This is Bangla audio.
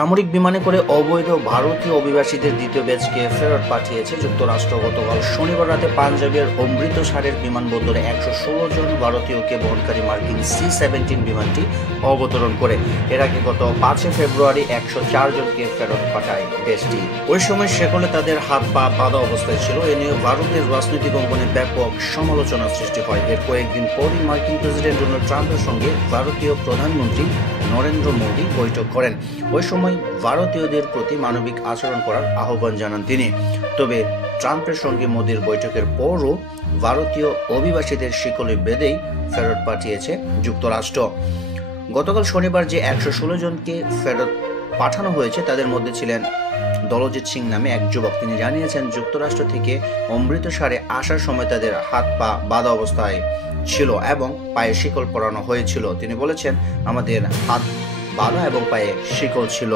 সামরিক বিমানে করে অবৈধ ভারতীয় অভিবাসীদের দ্বিতীয় ব্যাচকে ফেরত পাঠিয়েছে যুক্তরাষ্ট্র। গতকাল শনিবার রাতে পাঞ্জাবের অমৃতসরের বিমানবন্দরে 116 জন ভারতীয়কে বহনকারী মার্কিন C-17 বিমানটি অবতরণ করে। এর আগে গত 5 ফেব্রুয়ারি 104 জনকে ফেরত পাঠায় দেশটি। ওই সময় সেখানে তাদের হাত পা বাঁধা অবস্থায় ছিল। এ নিয়ে ভারতের রাজনৈতিক অঙ্গনে ব্যাপক সমালোচনা সৃষ্টি হয়। এর কয়েকদিন পরই মার্কিন প্রেসিডেন্ট ডোনাল্ড ট্রাম্পের সঙ্গে ভারতীয় প্রধানমন্ত্রী নরেন্দ্র মোদী বৈঠক করেন। ওই সময় ভারতীয়দের প্রতি মানবিক আচরণ করার আহ্বান জানান তিনি। তবে ট্রাম্পের সঙ্গে মোদীর বৈঠকের পরও ভারতীয় অভিবাসীদের শিকলে বেঁধেই ফেরত পাঠিয়েছে যুক্তরাষ্ট্র। গতকাল শনিবার যে 116 জনকে ফেরত পাঠানো হয়েছে তাদের মধ্যে ছিলেন দলজিৎ সিং নামে এক যুবক। তিনি জানিয়েছেন, যুক্তরাষ্ট্র থেকে অমৃতসরে আসার সময় তাদের হাত পা বাঁধা অবস্থায় ছিল এবং পায়ে শিকল পরানো হয়েছিল। তিনি বলেছেন, আমাদের হাত বাঁধা এবং পায়ে শিকল ছিল।